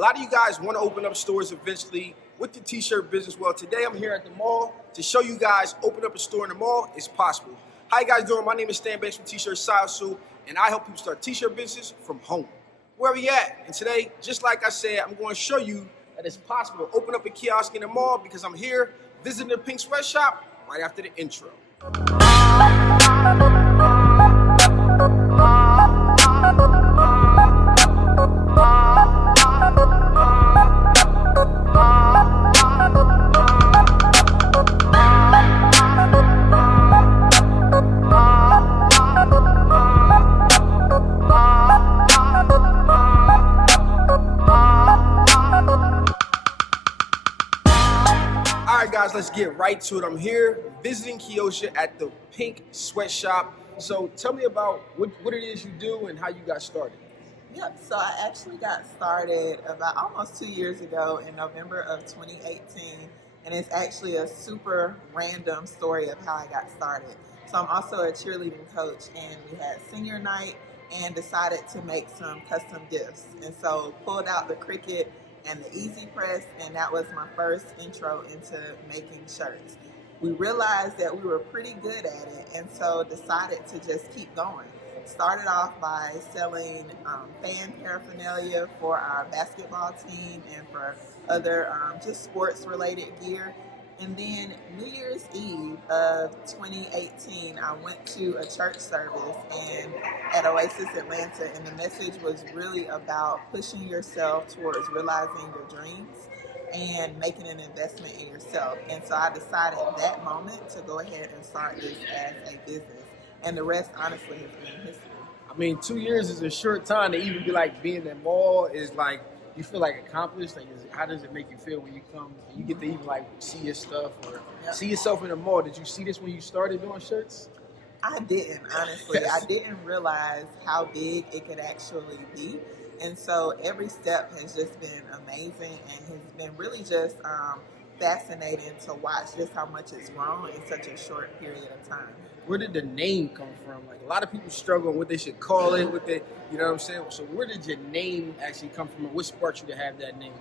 lot of you guys want to open up stores eventually with the t-shirt business. Well, today I'm here at the mall to show you guys open up a store in the mall is possible. How you guys doing? My name is Stan Banks from T-Shirt Sales, and I help people start t-shirt business from home. Where we at? And today, just like I said, I'm going to show you that it's possible to open up a kiosk in the mall because I'm here visiting the Pink Sweatshop right after the intro. Alright guys, let's get right to it. I'm here visiting Kiosk at the Pink Sweatshop. So tell me about what it is you do and how you got started. Yep, so I actually got started about almost 2 years ago in November of 2018, and it's actually a super random story of how I got started. So I'm also a cheerleading coach, and we had senior night and decided to make some custom gifts. And so pulled out the Cricut and the Easy Press, and that was my first intro into making shirts. We realized that we were pretty good at it, and so decided to just keep going. Started off by selling fan paraphernalia for our basketball team and for other just sports related gear. And then New Year's Eve of 2018, I went to a church service and at Oasis Atlanta, and the message was really about pushing yourself towards realizing your dreams and making an investment in yourself. And so I decided at that moment to go ahead and start this as a business. And the rest, honestly, has been history. I mean, 2 years is a short time to even be like being in the mall is like, you feel like accomplished. Like, how does it make you feel when you come and you get to even like see your stuff or see yourself in the mall? Did you see this when you started doing shirts? I didn't, honestly. I didn't realize how big it could actually be. And so every step has just been amazing and has been really just fascinating to watch just how much it's grown in such a short period of time. Where did the name come from? Like, a lot of people struggle on what they should call it, you know what I'm saying? So where did your name actually come from, and what sparked you to have that name?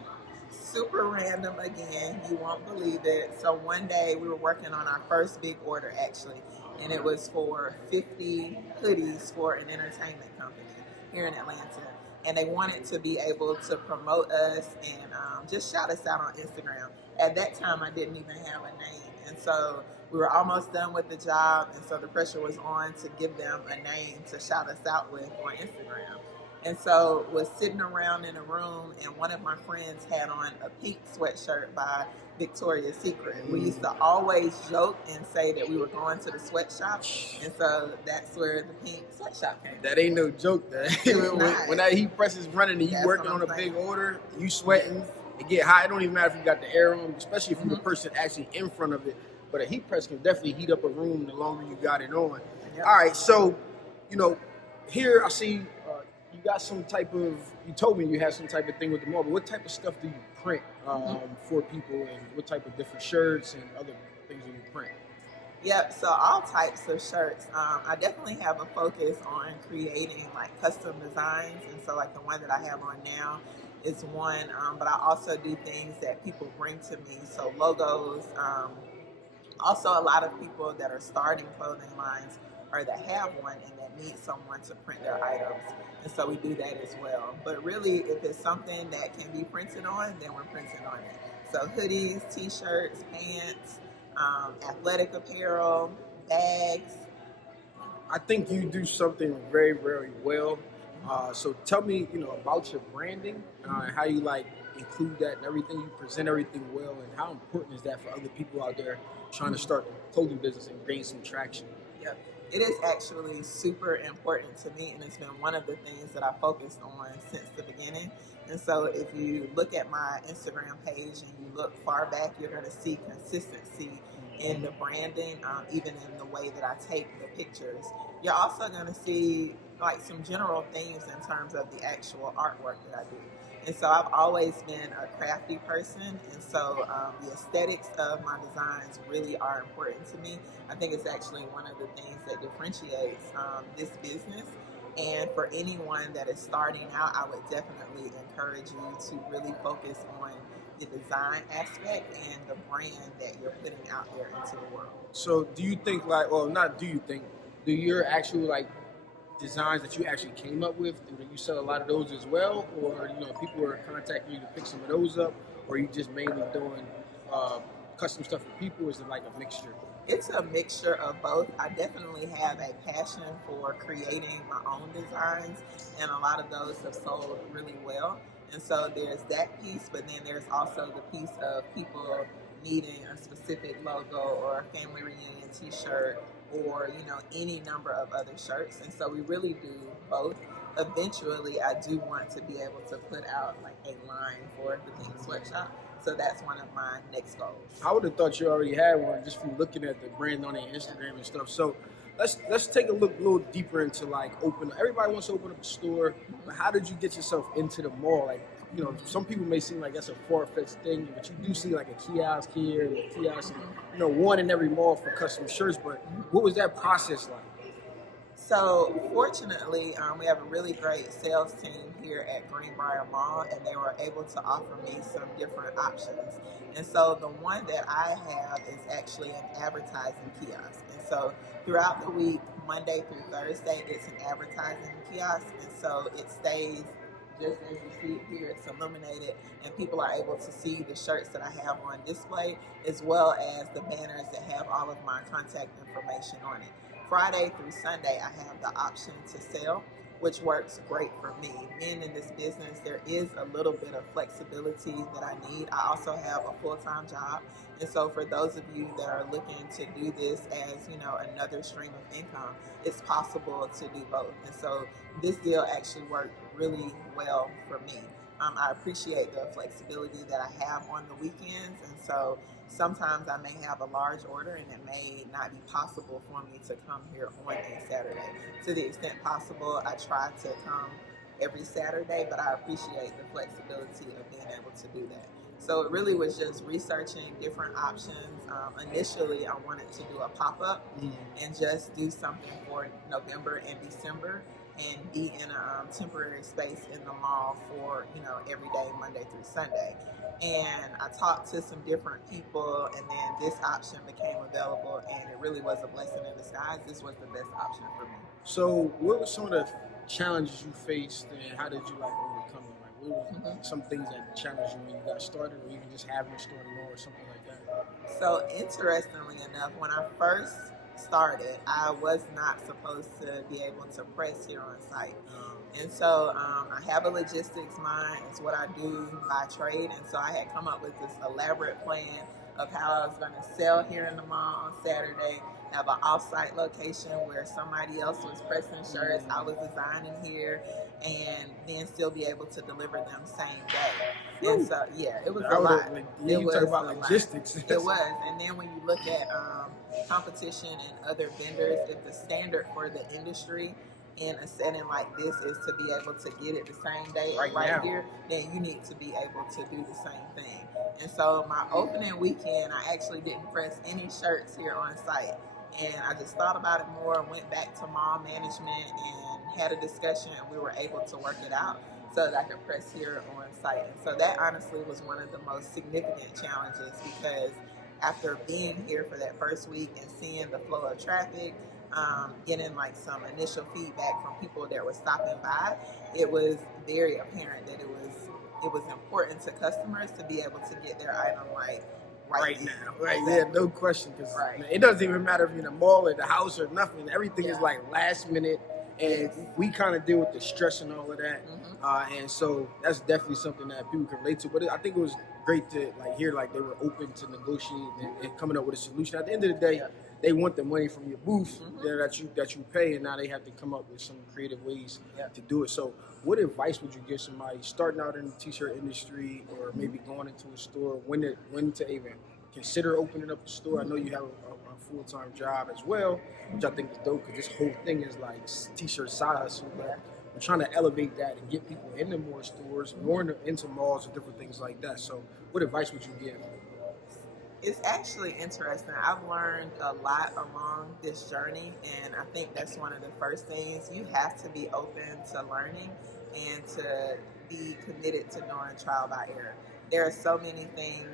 Super random again, you won't believe it. So one day we were working on our first big order actually, and it was for 50 hoodies for an entertainment company here in Atlanta. And they wanted to be able to promote us and just shout us out on Instagram. At that time, I didn't even have a name. And so we were almost done with the job, and so the pressure was on to give them a name to shout us out with on Instagram. And so was sitting around in a room, and one of my friends had on a pink sweatshirt by Victoria's Secret. We used to always joke and say that we were going to the sweatshop, and so that's where the Pink Sweatshop came from. That ain't no joke, when that heat press is running and you working on a big order, you sweating, it get hot. It don't even matter if you got the air on, especially if you're the person actually in front of it. But a heat press can definitely heat up a room the longer you got it on. Yep. All right, so, here I see you got some type of, you told me you had some type of thing with the mall, but what type of stuff do you print for people, and what type of different shirts and other things do you print? Yep, so all types of shirts. I definitely have a focus on creating like custom designs, and so like the one that I have on now is one, but I also do things that people bring to me, so logos. Also, a lot of people that are starting clothing lines or that have one and that need someone to print their items. And so we do that as well. But really, if it's something that can be printed on, then we're printing on it. So hoodies, t-shirts, pants, athletic apparel, bags. I think you do something very, very well. So tell me, about your branding, and how you like include that and everything. You present everything well, and how important is that for other people out there trying to start a clothing business and gain some traction? Yep. It is actually super important to me, and it's been one of the things that I focused on since the beginning. And so if you look at my Instagram page and you look far back, you're going to see consistency in the branding, even in the way that I take the pictures. You're also going to see like some general themes in terms of the actual artwork that I do. And so I've always been a crafty person, and so the aesthetics of my designs really are important to me. I think it's actually one of the things that differentiates this business And for anyone that is starting out, I would definitely encourage you to really focus on the design aspect and the brand that you're putting out there into the world. So do you think like, well, not do you think, do your actual like designs that you actually came up with, do you sell a lot of those as well, or people are contacting you to pick some of those up, or are you just mainly doing custom stuff for people? Is it like a mixture? It's a mixture of both. I definitely have a passion for creating my own designs, and a lot of those have sold really well. And so there's that piece, but then there's also the piece of people needing a specific logo or a family reunion t-shirt or, any number of other shirts. And so we really do both. Eventually, I do want to be able to put out like a line for the Pink Sweatshop. So that's one of my next goals. I would have thought you already had one just from looking at the brand on their Instagram and stuff. So let's take a little deeper into like everybody wants to open up a store, but how did you get yourself into the mall? Like, some people may seem like that's a far-fetched thing, but you do see like a kiosk here and a kiosk, one in every mall for custom shirts. But what was that process like? So fortunately, we have a really great sales team here at Greenbrier Mall, and they were able to offer me some different options. And so the one that I have is actually an advertising kiosk. And so throughout the week, Monday through Thursday, it's an advertising kiosk. And so it stays just as you see it here, it's illuminated, and people are able to see the shirts that I have on display, as well as the banners that have all of my contact information on it. Friday through Sunday, I have the option to sell, which works great for me. Being in this business, there is a little bit of flexibility that I need. I also have a full-time job. And so for those of you that are looking to do this as, another stream of income, it's possible to do both. And so this deal actually worked really well for me. I appreciate the flexibility that I have on the weekends, and so sometimes I may have a large order and it may not be possible for me to come here on a Saturday. To the extent possible, I try to come every Saturday, but I appreciate the flexibility of being able to do that. So it really was just researching different options. Initially, I wanted to do a pop-up and just do something for November and December and be in a temporary space in the mall for, every day, Monday through Sunday. And I talked to some different people, and then this option became available, and it really was a blessing in disguise. This was the best option for me. So what were some of the challenges you faced, and how did you overcome them? Like, what were some things that challenged you when you got started, or even just having a store or something like that? So interestingly enough, when I first started, I was not supposed to be able to press here on site. And so I have a logistics mind. It's what I do by trade. And so I had come up with this elaborate plan of how I was going to sell here in the mall on Saturday, have an off-site location where somebody else was pressing shirts, I was designing here, and then still be able to deliver them same day. And so, it was a lot. You talk about logistics. It was. And then when you look at competition and other vendors, if the standard for the industry in a setting like this is to be able to get it the same day right here, then you need to be able to do the same thing. And so my opening weekend, I actually didn't press any shirts here on site. And I just thought about it more, went back to mall management and had a discussion, and we were able to work it out so that I could press here on site. And so that honestly was one of the most significant challenges, because after being here for that first week and seeing the flow of traffic, getting like some initial feedback from people that were stopping by, it was very apparent that it was important to customers to be able to get their item right now. Right, yeah, no question. Because it doesn't even matter if you're in the mall or the house or nothing. Everything is like last minute, and we kind of deal with the stress and all of that. And so that's definitely something that people can relate to. But I think it was great to hear they were open to negotiate and coming up with a solution. At the end of the day, they want the money from your booth that you pay, and now they have to come up with some creative ways to do it. So what advice would you give somebody starting out in the t-shirt industry, or maybe going into a store, when to even consider opening up a store? I know you have a full-time job as well, which I think is dope, because this whole thing is like t-shirt side hustle. We're trying to elevate that and get people into more stores, more into malls and different things like that. So what advice would you give? It's actually interesting. I've learned a lot along this journey, and I think that's one of the first things. You have to be open to learning and to be committed to doing trial by error. There are so many things,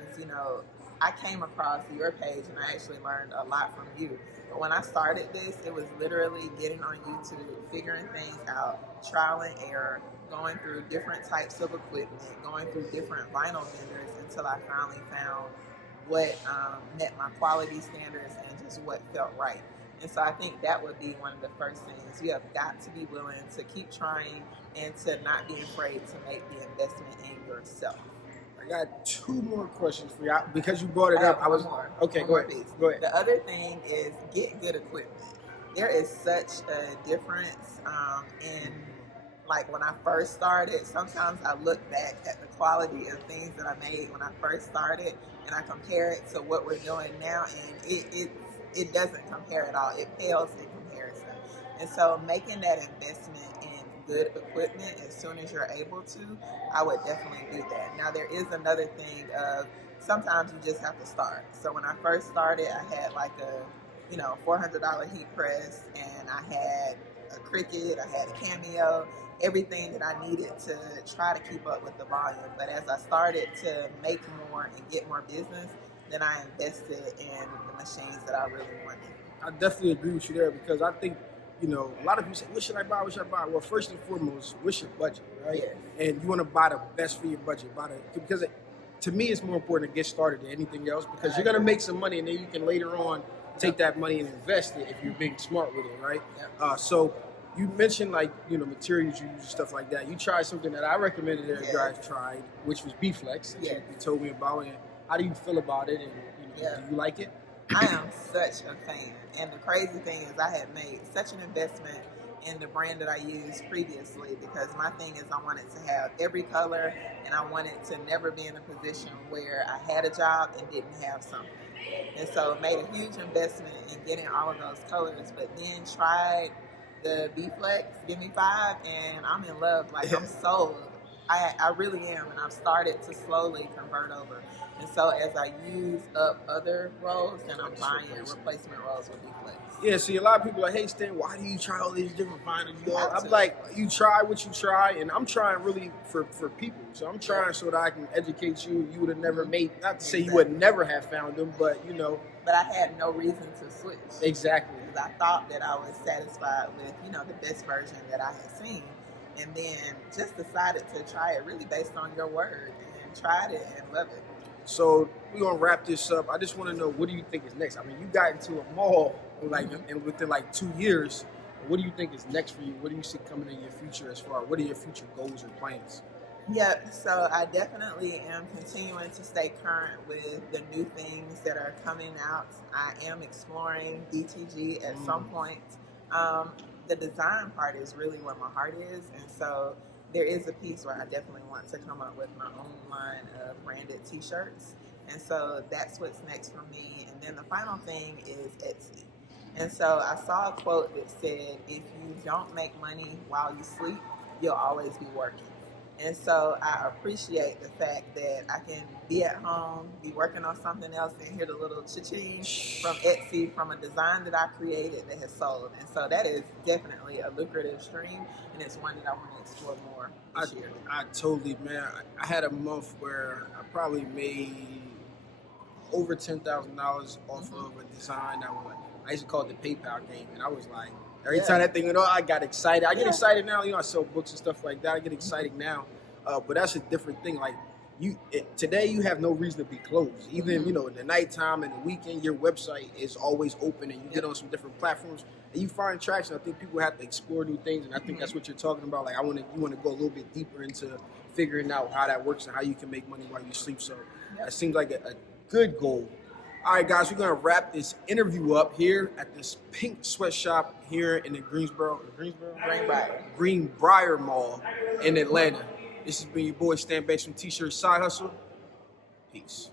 I came across your page and I actually learned a lot from you. But when I started this, it was literally getting on YouTube, figuring things out, trial and error, going through different types of equipment, going through different vinyl vendors until I finally found what met my quality standards and just what felt right. And so I think that would be one of the first things. You have got to be willing to keep trying and to not be afraid to make the investment in yourself. I got two more questions for you because you brought it up. Okay. Go ahead. Go ahead. The other thing is get good equipment. There is such a difference in, like, when I first started. Sometimes I look back at the quality of things that I made when I first started and I compare it to what we're doing now, and it doesn't compare at all. It pales in comparison. And so making that investment in good equipment as soon as you're able to, I would definitely do that. Now, there is another thing of sometimes you just have to start. So when I first started, I had like a $400 heat press, and I had a Cricut, I had a Cameo, everything that I needed to try to keep up with the volume. But as I started to make more and get more business, then I invested in the machines that I really wanted. I definitely agree with you there because I think, a lot of people say, what should I buy? What should I buy? Well, first and foremost, what's your budget, right? Yes. And you want to buy the best for your budget. Because to me, it's more important to get started than anything else because you're going to make some money and then you can later on take that money and invest it if you're being smart with it, right? Yep. So you mentioned materials you use and stuff like that. You tried something that I recommended that you guys tried, which was BeFlex. That you told me about it. How do you feel about it? And do you like it? I am such a fan. And the crazy thing is I had made such an investment in the brand that I used previously because my thing is I wanted to have every color and I wanted to never be in a position where I had a job and didn't have something. And so made a huge investment in getting all of those colors, but then tried the BeFlex, give me 5, and I'm in love. Like, I'm sold. I really am, and I've started to slowly convert over. And so as I use up other rolls, then I'm buying replacement rolls with BeFlex. Yeah, see, a lot of people are like, hey, Stan, why do you try all these different vinyls? I'm like, you try what you try, and I'm trying really for people. So I'm trying so that I can educate you. You would have never made, not to say you would never have found them, but But I had no reason to switch. Exactly. Because I thought that I was satisfied with, the best version that I had seen. And then just decided to try it really based on your word and tried it and loved it. So we're gonna wrap this up. I just want to know, what do you think is next? I mean, you got into a mall and within 2 years. What do you think is next for you? What do you see coming in your future what are your future goals and plans? Yep. So I definitely am continuing to stay current with the new things that are coming out. I am exploring DTG at some point. The design part is really where my heart is, and so there is a piece where I definitely want to come up with my own line of branded t-shirts, and so that's what's next for me. And then the final thing is Etsy. And so I saw a quote that said, if you don't make money while you sleep, you'll always be working. And so I appreciate the fact that I can be at home, be working on something else, and hear the little cha-ching from Etsy from a design that I created that has sold. And so that is definitely a lucrative stream, and it's one that I want to explore more this year. I totally, man. I had a month where I probably made over $10,000 off of a design that I used to call it the PayPal game, and I was like, every time that thing went on, I got excited. I get excited now. I sell books and stuff like that. I get excited now, but that's a different thing. Like today, you have no reason to be closed. Even in the nighttime and the weekend, your website is always open, and you get on some different platforms and you find traction. I think people have to explore new things, and I think that's what you're talking about. Like you want to go a little bit deeper into figuring out how that works and how you can make money while you sleep. So that seems like a good goal. All right, guys, we're going to wrap this interview up here at this pink sweatshop here in the Greenbrier Mall in Atlanta. This has been your boy Stan Banks from T-Shirt Side Hustle. Peace.